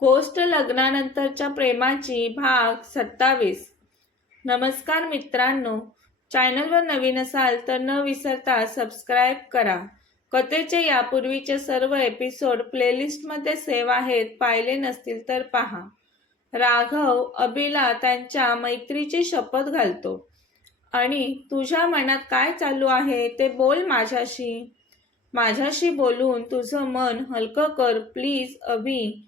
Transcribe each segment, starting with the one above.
गोष्ट लग्नानंतरच्या प्रेमाची भाग सत्तावीस. नमस्कार मित्रांनो चॅनलवर नवीन असाल तर न विसरता सबस्क्राईब करा. कथेचे यापूर्वीचे सर्व एपिसोड प्लेलिस्टमध्ये सेव्ह आहेत पाहिले नसतील तर पहा. राघव अभिला त्यांच्या मैत्रीची शपथ घालतो. आणि तुझ्या मनात काय चालू आहे ते बोल माझ्याशी. माझ्याशी बोलून तुझं मन हलकं कर प्लीज अभि.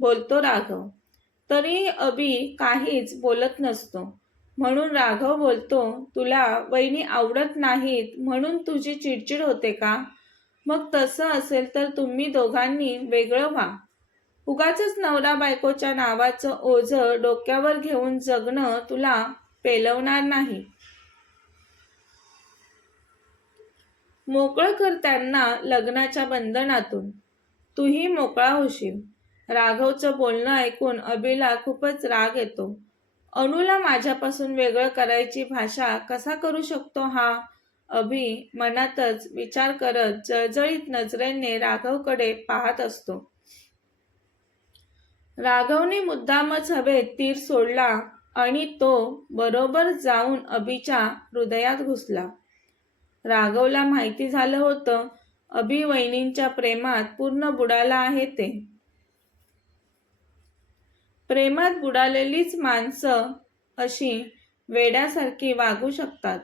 बोलतो राघव. तरी अभि काहीच बोलत नसतो. म्हणून राघव बोलतो तुला वहिनी आवडत नाहीत म्हणून तुझी चिडचिड होते का? मग तसं असेल तर तुम्ही दोघांनी वेगळं व्हा. उगाच नवरा बायकोच्या नावाचं ओझं डोक्यावर घेऊन जगणं तुला पेलवणार नाही. मोकळं कर त्यांना लग्नाच्या बंधनातून. तूही मोकळा होशील. राघवचं बोलणं ऐकून अभिला खूपच राग येतो. अनुला माझ्यापासून वेगळं करायची भाषा कसा करू शकतो हा? अभि मनातच विचार करत जळजळीत नजरेने राघवकडे पाहत असतो. राघवने मुद्दामच हवेत तीर सोडला आणि तो बरोबर जाऊन अभिच्या हृदयात घुसला. राघवला माहिती झालं होतं अभि वहिनींच्या प्रेमात पूर्ण बुडाला आहे ते. प्रेमात बुडालेलीच माणसं अशी वेड्यासारखी वागू शकतात.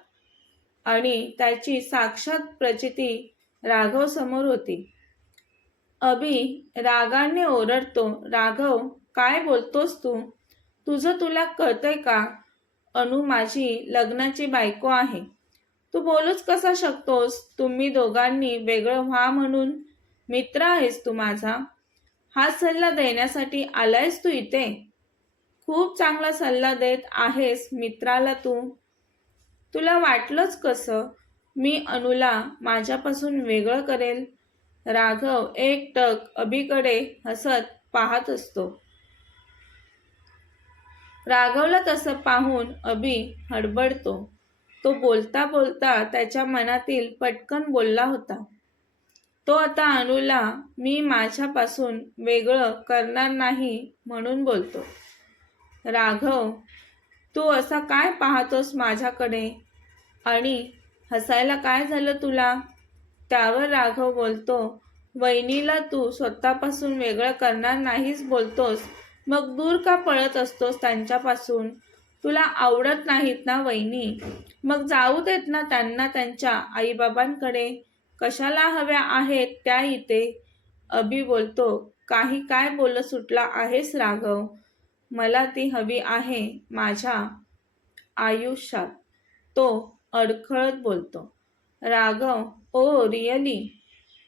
आणि त्याची साक्षात प्रचिती राघव समोर होती. अभि रागाने ओरडतो राघव काय बोलतोस तू? तुझं तुला कळतंय का? अनु माझी लग्नाची बायको आहे. तू बोलूच कसा शकतोस? तुम्ही दोघांनी वेगळं व्हा म्हणून मित्र आहेस तू माझा. हा सल्ला देण्यासाठी आलायस तू इथे? खूप चांगला सल्ला देत आहेस मित्राला तू. तुला वाटलंच कसं? मी अनुला माझ्यापासून वेगळं करेल. राघव एक टक अभिकडे हसत पाहत असतो. राघवला तसं पाहून अभि हडबडतो. तो बोलता बोलता त्याच्या मनातील पटकन बोलला होता. तो आता अनुला मी माझ्यापासून वेगळं करणार नाही म्हणून बोलतो. राघव तू असा काय पाहतोस माझ्याकडे? आणि हसायला काय झालं तुला? त्यावर राघव बोलतो वहिनीला तू स्वतःपासून वेगळं करणार नाहीच बोलतोस. मग दूर का पळत असतोस त्यांच्यापासून? तुला आवडत नाहीत ना वहिनी? मग जाऊ देत ना त्यांना त्यांच्या आईबाबांकडे? कशाला हव्या आहेत त्या इथे? अभि बोलतो काही काय बोलत सुटला आहेस राघव? मला ती हवी आहे माझ्या आयुष्यात. तो अडखळत बोलतो राघव ओ रिअली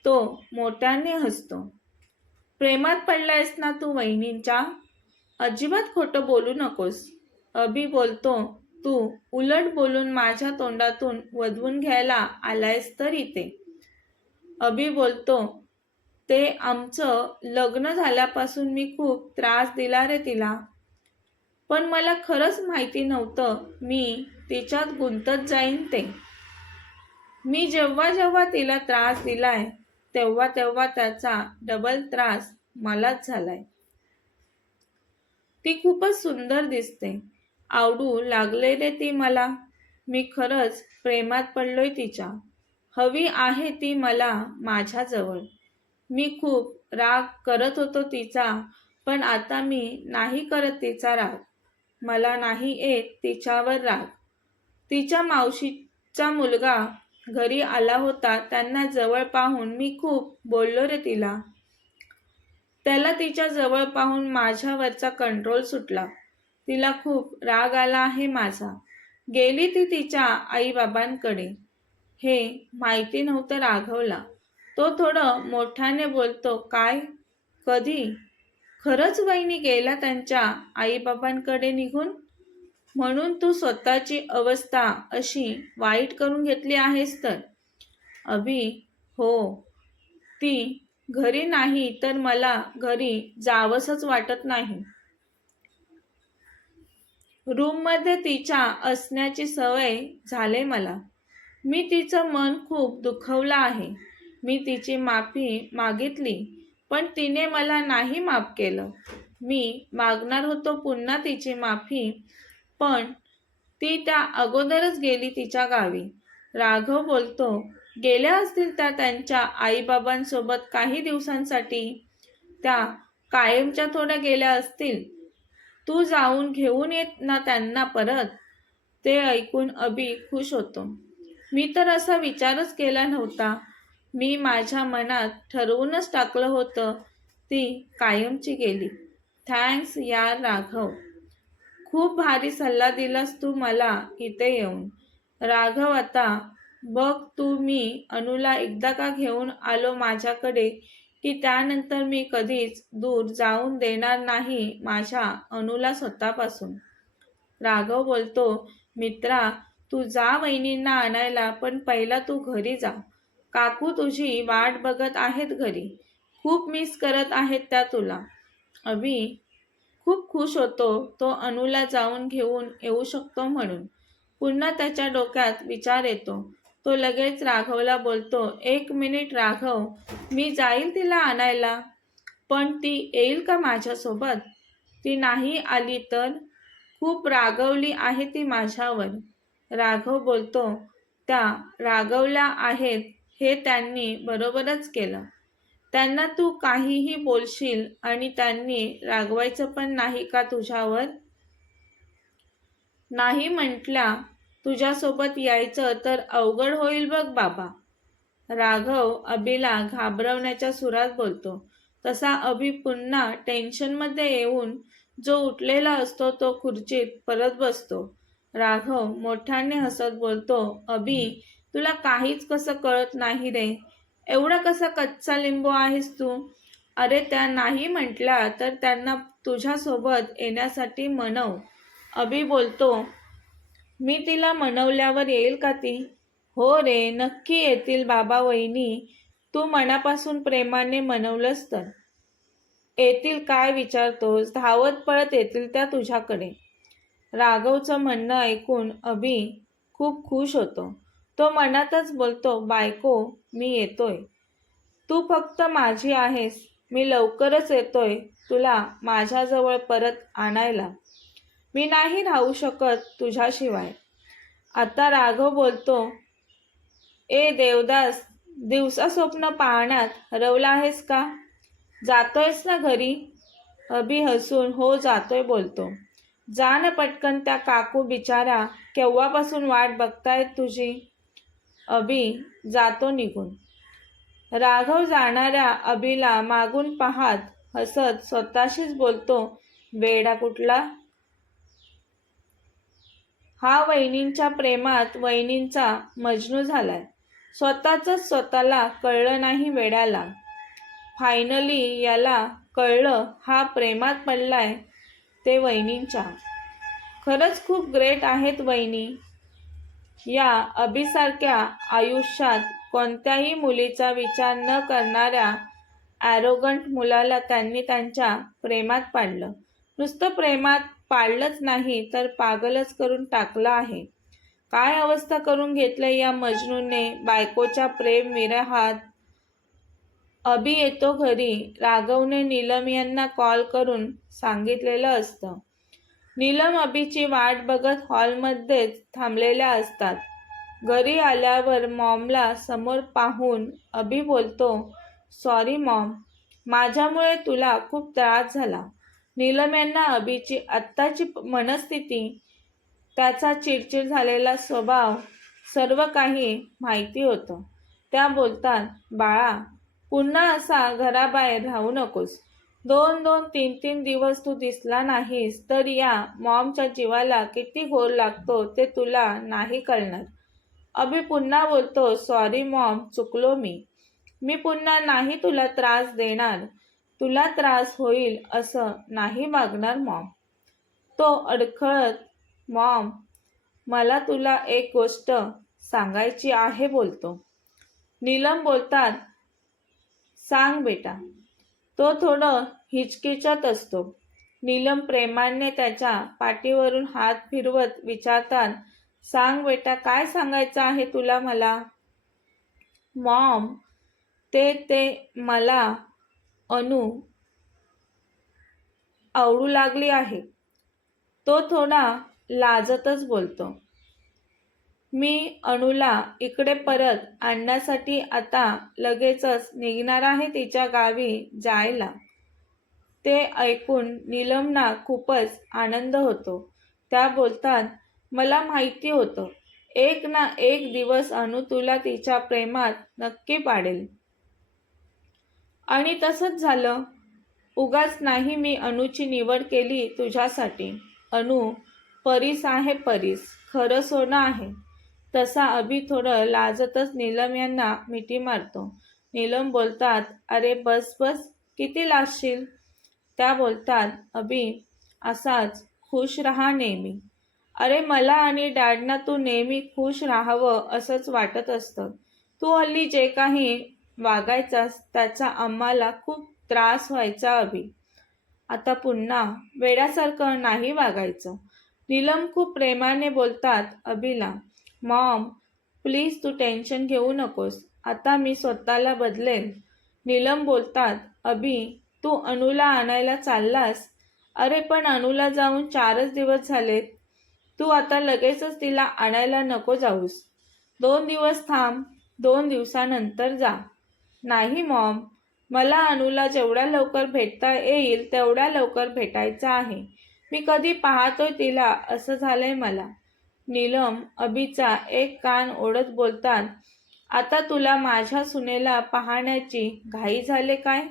तो मोठ्याने हसतो. प्रेमात पडलायस ना तू वहिनींच्या? अजिबात खोटं बोलू नकोस. अभि बोलतो तू उलट बोलून माझ्या तोंडातून वधवून घ्यायला आलायस तर इथे. अभि बोलतो ते आमचं लग्न झाल्यापासून मी खूप त्रास दिला रे तिला. पण मला खरंच माहिती नव्हतं मी तिच्यात गुंतत जाईन ते. मी जेव्हा जेव्हा तिला त्रास दिलाय तेव्हा तेव्हा त्याचा डबल त्रास मलाच झालाय. ती खूपच सुंदर दिसते. आवडू लागले रे ती मला. मी खरंच प्रेमात पडलोय तिच्या. हवी आहे ती मला माझ्याजवळ. मी खूप राग करत होतो तिचा पण आता मी नाही करत तिचा राग. मला नाही येत तिच्यावर राग. तिच्या मावशीचा मुलगा घरी आला होता त्यांना जवळ पाहून मी खूप बोललो रे तिला. त्याला तिच्या जवळ पाहून माझ्यावरचा कंट्रोल सुटला. तिला खूप राग आला आहे माझा. गेली ती तिच्या आईबाबांकडे. हे माहिती नव्हतं राघवला. तो थोडं मोठ्याने बोलतो काय? कधी? खरंच वहिनी गेला त्यांच्या आईबाबांकडे निघून? म्हणून तू स्वतःची अवस्था अशी वाईट करून घेतली आहेस तर. अभि हो. ती घरी नाही तर मला घरी जावंसच वाटत नाही. रूममध्ये तिच्या असण्याची सवय झाले मला. मी तिचं मन खूप दुखवलं आहे. मी तिची माफी मागितली पण तिने मला नाही माफ केलं. मी मागणार होतो पुन्हा तिची माफी पण ती त्या अगोदरच गेली तिच्या गावी. राघव बोलतो गेल्या असतील त्या त्यांच्या आईबाबांसोबत काही दिवसांसाठी? त्या कायमच्या थोड्या गेल्या असतील. तू जाऊन घेऊन येत ना त्यांना परत. ते ऐकून अभि खुश होतो. मी तर असा विचारच केला नव्हता. मी माझ्या मनात ठरवूनच टाकलं होतं ती कायमची गेली. थँक्स यार राघव. खूप भारी सल्ला दिलास तू मला इथे येऊन. राघव आता बघ तू मी अनुला एकदा का घेऊन आलो माझ्याकडे की त्यानंतर मी कधीच दूर जाऊन देणार नाही माझ्या अनुला स्वतःपासून. राघव बोलतो मित्रा तू जा वहिनींना आणायला पण पहिला तू घरी जा. काकू तुझी वाट बघत आहेत घरी. खूप मिस करत आहेत त्या तुला. अभि खूप खुश होतो. तो अनुला जाऊन घेऊन येऊ शकतो म्हणून. पुन्हा त्याच्या डोक्यात विचार येतो. तो लगेच राघवला बोलतो एक मिनिट राघव मी जाईल तिला आणायला? पण ती येईल का माझ्यासोबत? ती नाही आली तर? खूप रागवली आहे ती माझ्यावर. राघव बोलतो त्या रागवल्या आहेत हे त्यांनी बरोबरच केलं. त्यांना तू काहीही बोलशील आणि त्यांनी रागवायचं पण नाही का तुझ्यावर? नाही म्हटल्या तुझ्यासोबत यायचं तर अवघड होईल बघ बाबा. राघव अभिला घाबरवण्याच्या सुरात बोलतो. तसा अभि पुन्हा टेन्शनमध्ये येऊन जो उठलेला असतो तो खुर्चीत परत बसतो. राघव मोठ्याने हसत बोलतो अभि तुला काहीच कसं कळत नाही रे. एवढा कसा कच्चा लिंबू आहेस तू? अरे त्या नाही म्हटला तर त्यांना तुझ्यासोबत येण्यासाठी मनव अभि बोलतो मी तिला मनवल्यावर येईल का ती? हो रे नक्की येतील बाबा वहिनी. तू मनापासून प्रेमाने मनवलंस तर. येतील काय विचारतोस? धावत पळत येतील त्या तुझ्याकडे. राघवचं म्हणणं ऐकून अभि खूप खुश होतो. तो मनातच बोलतो बायको मी येतोय. तू फक्त माझी आहेस. मी लवकरच येतोय. तुला माझ्याजवळ परत आणायला. मी नाही राहू शकत तुझ्याशिवाय. आता राघव बोलतो ए देवदास दिवसा स्वप्न पाहण्यात हरवला आहेस का? जातोयस ना घरी? अभि हसून हो जातोय बोलतो. जान पटकन त्या काकू बिचारा केव्हापासून वाट बघतायत तुझी? अभि जातो निघून. राघव जाणाऱ्या अभिला मागून पाहात हसत स्वतःशीच बोलतो वेडा कुठला? हा वहिनींच्या प्रेमात वहिनींचा मजनू झालाय. स्वतःच स्वतःला कळलं नाही वेड्याला. फायनली याला कळलं हा प्रेमात पडलाय ते वहिनींच्या. खरंच खूप ग्रेट आहेत वहिनी. या अभिसारख्या आयुष्यात कोणत्याही मुलीचा विचार न करणाऱ्या ॲरोगंट मुलाला त्यांनी त्यांच्या प्रेमात पाडलं. नुसतं प्रेमात पाडलंच नाही तर पागलच करून टाकलं आहे. काय अवस्था करून घेतलं या मजनूने? बायकोच्या प्रेम विरहात अभि येतो घरी. राघवने नीलम यांना कॉल करून सांगितलेलं असतं. नीलम अभिची वाट बघत हॉलमध्येच थांबलेल्या असतात. घरी आल्यावर मॉमला समोर पाहून अभि बोलतो सॉरी मॉम माझ्यामुळे तुला खूप त्रास झाला. नीलम यांना अभिची आत्ताची मनस्थिती त्याचा चिडचिड झालेला स्वभाव सर्व काही माहिती होतं. त्या बोलतात बाळा पुन्हा असा घराबाहेर राहू नकोस. दोन दोन तीन तीन दिवस तू दिसला नाहीस तर या मॉमच्या जीवाला किती घोर लागतो ते तुला नाही कळणार. अभि पुन्हा बोलतो सॉरी मॉम चुकलो मी. मी पुन्हा नाही तुला त्रास देणार. तुला त्रास होईल असं नाही मागणार मॉम. तो अडखळत मॉम मला तुला एक गोष्ट सांगायची आहे बोलतो. नीलम बोलतात सांग बेटा. तो थोडं हिचकिचत असतो. नीलम प्रेमाने त्याच्या पाठीवरून हात फिरवत विचारतात सांग बेटा काय सांगायचं आहे तुला मला? मॉम ते ते मला अनु आवडू लागली आहे. तो थोडा लाजतच बोलतो. मी अनुला इकडे परत आणण्यासाठी आता लगेचच निघणार आहे तिच्या गावी जायला. ते ऐकून नीलमना खूपच आनंद होतो. त्या बोलतात मला माहिती होतं. एक ना एक दिवस अनु तुला तिच्या प्रेमात नक्की पाडेल. आणि तसंच झालं. उगाच नाही मी अनुची निवड केली तुझ्यासाठी. अनु परीस आहे परीस. खरं सोनं आहे. तसा अभि थोडं लाजतच नीलम यांना मिठी मारतो. नीलम बोलतात अरे बस बस किती लाजशील? त्या बोलतात अभि असाच खुश राहा नेहमी. अरे मला आणि डॅडना तू नेहमी खुश राहावं असंच वाटत असतं. तू हल्ली जे काही वागायचास त्याचा आम्हाला खूप त्रास व्हायचा अभि. आता पुन्हा वेड्यासारखं नाही वागायचं. नीलम खूप प्रेमाने बोलतात अभिला. मॉम प्लीज तू टेन्शन घेऊ नकोस. आता मी स्वतःला बदलेन. नीलम बोलतात अभि तू अनुला आणायला चाललास? अरे पण अनुला जाऊन चारच दिवस झालेत. तू आता लगेचच तिला आणायला नको जाऊस. दोन दिवस थांब दोन दिवसानंतर जा. नाही मॉम. मला अनुला जेवढ्या लवकर भेटता येईल तेवढ्या लवकर भेटायचं आहे. मी कधी पाहतोय तिला असं झालंय मला. नीलम अभिचा एक कान ओढत बोलतात आता तुला माझ्या सुनेला पाहण्याची घाई झाले काय?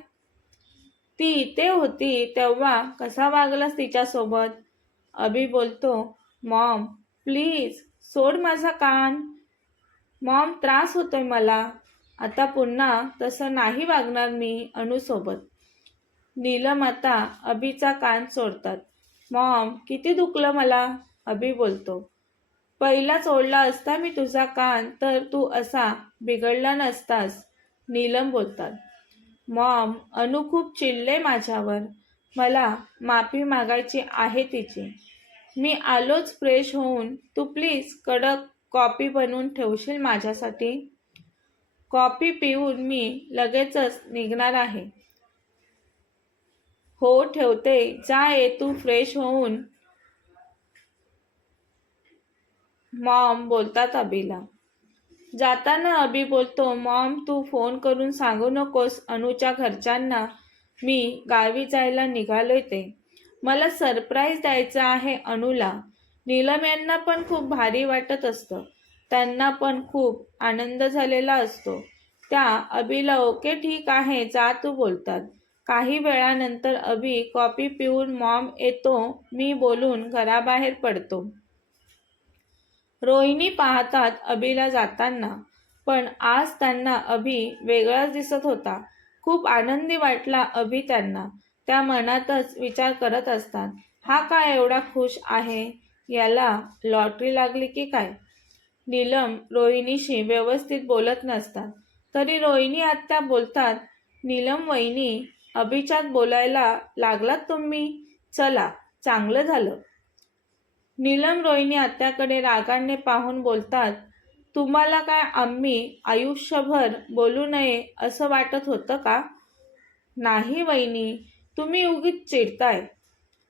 ती इथे होती तेव्हा कसा वागलास तिच्यासोबत? अभि बोलतो मॉम प्लीज सोड माझा कान. मॉम त्रास होतोय मला. आता पुन्हा तसं नाही वागणार मी अनुसोबत नीलम आता अभिचा कान सोडतात मॉम किती दुखलं मला? अभि बोलतो पहिलाच ओढला असता मी तुझा कान तर तू असा बिघडला नसतास नीलम बोलतात. मॉम अनु खूप चिडले माझ्यावर. मला माफी मागायची आहे तिची. मी आलोच फ्रेश होऊन तू प्लीज कडक कॉपी बनवून ठेवशील माझ्यासाठी? कॉफी पिऊन मी लगेचच निघणार आहे. हो ठेवते. जा ये तू फ्रेश होऊन. मॉम बोलतात अभिला जाताना अभि बोलतो मॉम तू फोन करून सांगू नकोस अनुच्या घरच्यांना मी गावी जायला निघालोय ते. मला सरप्राईज द्यायचं आहे अनुला. नीलम यांना पण खूप भारी वाटत असतं. त्यांना पण खूप आनंद झालेला असतो. त्या अभिला ओके ठीक आहे जा तू बोलतात. काही वेळानंतर अभि कॉफी पिऊन मॉम येतो मी बोलून घराबाहेर पडतो. रोहिणी पाहतात अभिला जाताना पण आज त्यांना अभि वेगळाच दिसत होता. खूप आनंदी वाटला अभि त्यांना. त्या मनातच विचार करत असतात हा काय एवढा खुश आहे? याला लॉटरी लागली की काय? नीलम रोहिणीशी व्यवस्थित बोलत नसतात. तरी रोहिणी आत्या बोलतात नीलम वहिनी अभिच्यात बोलायला लागलात तुम्ही? चला चांगलं झालं. नीलम रोहिणी आत्याकडे रागाने पाहून बोलतात तुम्हाला काय आम्ही आयुष्यभर बोलू नये असं वाटत होतं का? नाही वहिनी तुम्ही उगीच चिडताय.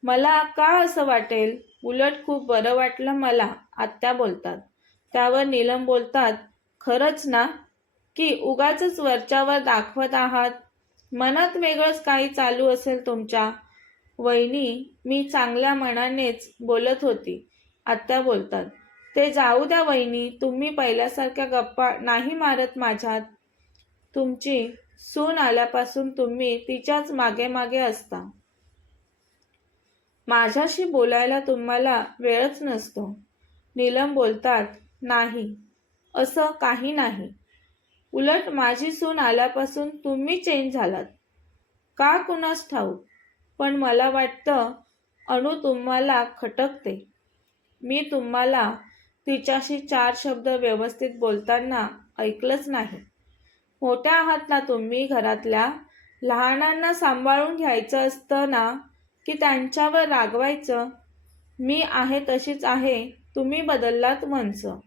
मला का असं वाटेल? उलट खूप बरं वाटलं मला आत्या बोलतात. त्यावर नीलम बोलतात खरंच ना? की उगाच वरच्यावर दाखवत आहात? मनात वेगळंच काही चालू असेल तुमच्या वहिनी मी चांगल्या मनानेच बोलत होती. आत्या बोलतात ते जाऊ द्या वहिनी तुम्ही पहिल्यासारख्या गप्पा नाही मारत माझ्यात. तुमची सून आल्यापासून तुम्ही तिच्याच मागे मागे असता. माझ्याशी बोलायला तुम्हाला वेळच नसतो. नीलम बोलतात नाही असं काही नाही. उलट माझी सून आल्यापासून तुम्ही चेंज झालात. का कुणास ठाऊक? पण मला वाटतं अणू तुम्हाला खटकते. मी तुम्हाला तिच्याशी चार शब्द व्यवस्थित बोलताना ऐकलंच नाही. मोठ्या आहात ना तुम्ही घरातल्या लहानांना सांभाळून घ्यायचं असतं ना की त्यांच्यावर रागवायचं? मी आहे तशीच आहे तुम्ही बदललात मनचं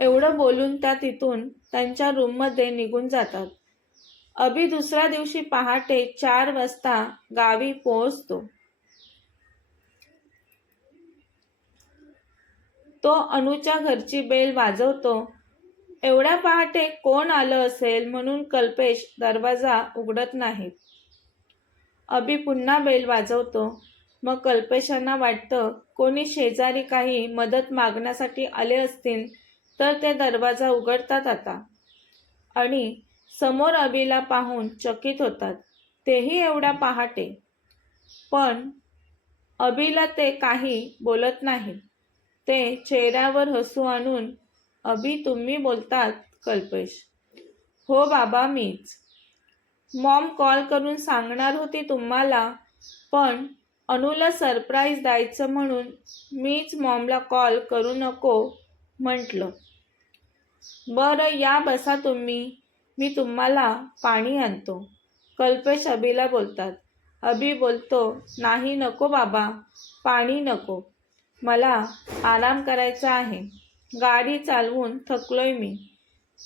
एवढं बोलून त्या तिथून त्यांच्या रूममध्ये निघून जातात. अभि दुसऱ्या दिवशी पहाटे चार वाजता गावी पोहोचतो. तो अनुच्या घरची बेल वाजवतो. एवढ्या पहाटे कोण आलं असेल म्हणून कल्पेश दरवाजा उघडत नाहीत अभि पुन्हा बेल वाजवतो. मग कल्पेशांना वाटतं कोणी शेजारी काही मदत मागण्यासाठी आले असतील तर ते दरवाजा उघडतात आता. आणि समोर अबीला पाहून चकित होतात. तेही एवढ्या पहाटे. पण अबीला ते काही बोलत नाही. ते चेहऱ्यावर हसू आणून अभी तुम्ही बोलतात कल्पेश. हो बाबा मीच. मॉम कॉल करून सांगणार होती तुम्हाला पण अनुला सरप्राईज द्यायचं म्हणून मीच मॉमला कॉल करू नको म्हटलं. बरं या बसा तुम्ही. मी तुम्हाला पाणी आणतो. कल्पेश अभिला बोलतात. अभि बोलतो नाही नको बाबा पाणी नको. मला आराम करायचा आहे. गाडी चालवून थकलोय मी.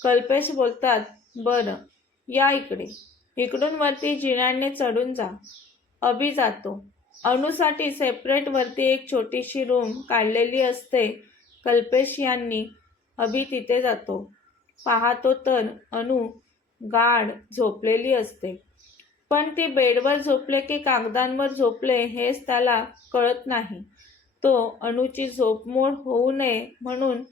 कल्पेश बोलतात बरं या इकडे. इकडून वरती जिन्याने चढून जा. अभि जातो. अणूसाठी सेपरेट वरती एक छोटीशी रूम काढलेली असते कल्पेश यांनी. अभि तिथे जातो. पाहतो तर अनु गाढ झोपलेली असते. पण ती बेडवर झोपले की कागदांवर झोपले हेच त्याला कळत नाही. तो अणूची झोपमोड होऊ नये म्हणून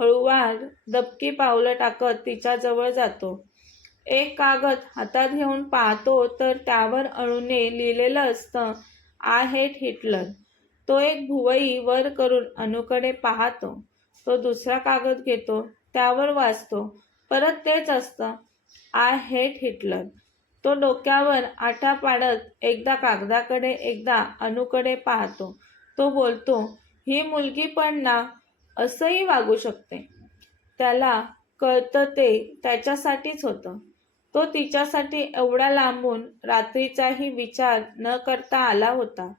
हळूवार दबकी पावलं टाकत तिच्याजवळ जातो. एक कागद हातात घेऊन पाहतो तर त्यावर अणूने लिहिलेलं असतं आय हेट हिटलर. तो एक भुवई वर करून अनुकडे पाहतो. तो दुसरा कागद घेतो. त्यावर वाचतो. परत तेच असतं. I hate Hitler. तो डोक्यावर आठा पाडत एकदा कागदाकडे एकदा अनुकडे पाहतो. तो बोलतो ही मुलगी पण ना असंही वागू शकते. त्याला कळतं ते त्याच्यासाठीच होतं. तो तिच्यासाठी एवढा लांबून रात्रीचाही विचार न करता आला होता.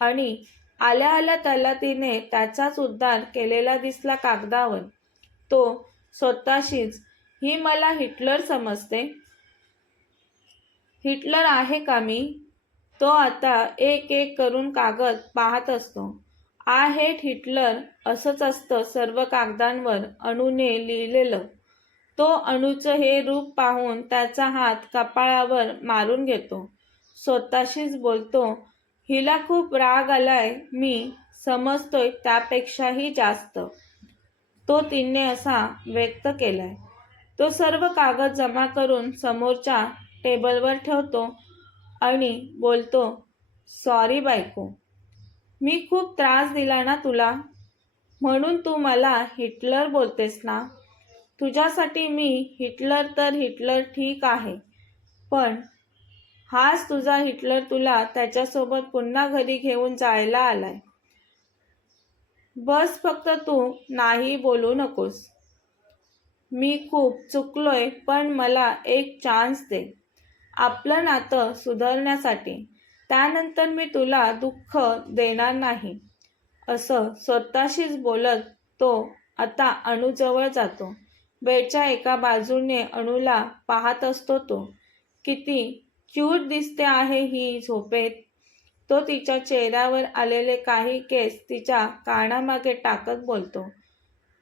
आणि आल्या आल्या त्याला तिने त्याचाच उद्धार केलेला दिसला कागदावर. तो स्वतःशीच. ही मला हिटलर समजते. हिटलर आहे का मी? तो आता एक एक करून कागद पाहत असतो. आय हेट हिटलर असंच असतं सर्व कागदांवर अणूने लिहिलेलं. तो अणूचं हे रूप पाहून त्याचा हात कपाळावर मारून घेतो. स्वतःशीच बोलतो हिला खूप राग आलाय. मी समजतोय त्यापेक्षाही जास्त. तो तिने असा व्यक्त केलाय. तो सर्व कागद जमा करून समोरच्या टेबलवर ठेवतो आणि बोलतो सॉरी बायको मी खूप त्रास दिला ना तुला. म्हणून तू मला हिटलर बोलतेस ना? तुझ्यासाठी मी हिटलर तर हिटलर ठीक आहे पण हाच तुझा हिटलर तुला त्याच्यासोबत पुन्हा घरी घेऊन जायला आलाय. बस फक्त तू नाही बोलू नकोस. मी खूप चुकलोय पण मला एक चान्स दे. आपलं नातं सुधारण्यासाठी. त्यानंतर मी तुला दुःख देणार नाही. असं स्वतःशीच बोलत तो आता अणूजवळ जातो. बेच्या एका बाजूने अणूला पाहत असतो तो. किती क्यूट दिसते आहे ही झोपेत. तो तिच्या चेहऱ्यावर आलेले काही केस तिच्या कानामागे टाकत बोलतो.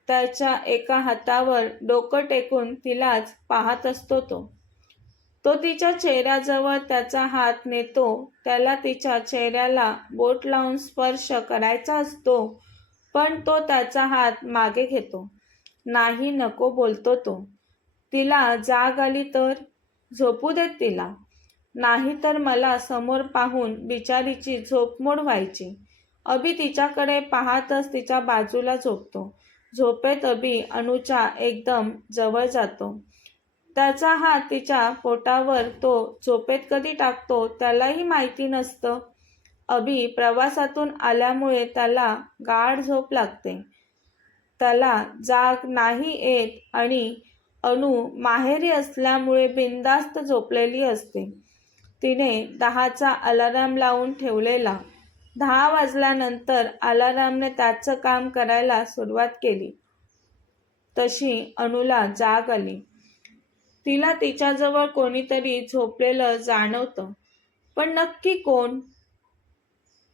त्याच्या एका हातावर डोकं टेकून तिलाच पाहत असतो तो. तो तिच्या चेहऱ्याजवळ त्याचा हात नेतो. त्याला तिच्या चेहऱ्याला बोट लावून स्पर्श करायचा असतो पण तो त्याचा हात मागे घेतो. नाही नको बोलतो तो. तिला जाग आली तर? झोपू देत तिला. नाही तर मला समोर पाहून बिचारीची झोपमोड व्हायची अभि तिच्याकडे पाहतच तिच्या बाजूला झोपतो. झोपेत अभि अणूच्या एकदम जवळ जातो. त्याचा हात तिच्या पोटावर तो झोपेत कधी टाकतो त्यालाही माहिती नसतं. अभि प्रवासातून आल्यामुळे त्याला गाढ झोप लागते. त्याला जाग नाही येत आणि अणू माहेरी असल्यामुळे बिनधास्त झोपलेली असते. तिने दहाचा अलाराम लावून ठेवलेला. दहा वाजल्यानंतर अलारामने त्याचं काम करायला सुरुवात केली. तशी अनुला जाग आली. तिला तिच्याजवळ कोणीतरी झोपलेलं जाणवतं. पण नक्की कोण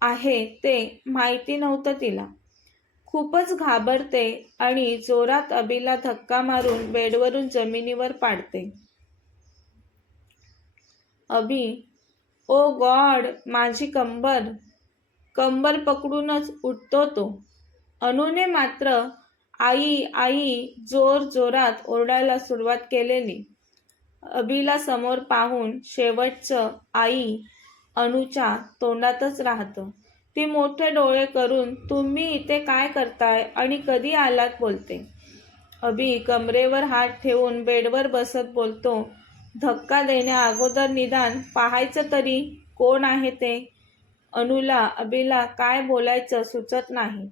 आहे ते माहिती नव्हतं तिला. खूपच घाबरते आणि जोरात अबीला धक्का मारून बेडवरून जमिनीवर पाडते. अभि ओ गॉड माझी कंबर. कंबर पकडूनच उठतो तो. अनुने मात्र आई आई जोर जोरात ओरडायला सुरुवात केलेली. अभिला समोर पाहून शेवटचं आई अनुच्या तोंडातच राहतं. ती मोठे डोळे करून तुम्ही इथे काय करताय आणि कधी आलात? बोलते. अभि कमरेवर हात ठेवून बेडवर बसत बोलतो धक्का देण्या अगोदर निदान पाहायचं तरी कोण आहे ते? अनुला अभिला काय बोलायचं सुचत नाही.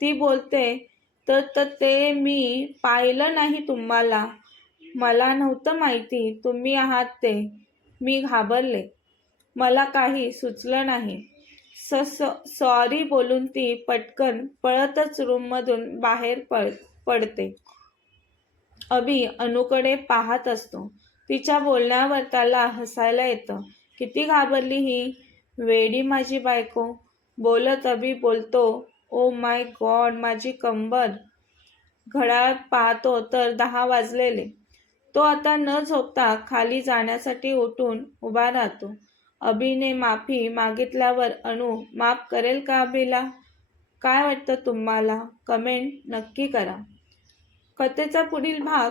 ती बोलते तर तर ते मी पाहिलं नाही तुम्हाला. मला नव्हतं माहिती. तुम्ही आहात ते. मी घाबरले. मला काही सुचलं नाही. स सॉरी बोलून ती पटकन पळतच रूममधून बाहेर पड पडते. अभि अनुकडे पाहत असतो. तिच्या बोलण्यावर त्याला हसायला येतं. किती घाबरली ही. वेडी माझी बायको. बोलत अभि बोलतो ओ माय गॉड माझी कंबर घड्याळ पाहतो तर दहा वाजलेले. तो आता न झोपता खाली जाण्यासाठी उठून उभा राहतो. अभिने माफी मागितल्यावर अनु माफ करेल का अभिला? काय वाटतं तुम्हाला? कमेंट नक्की करा. कथेचा पुढील भाग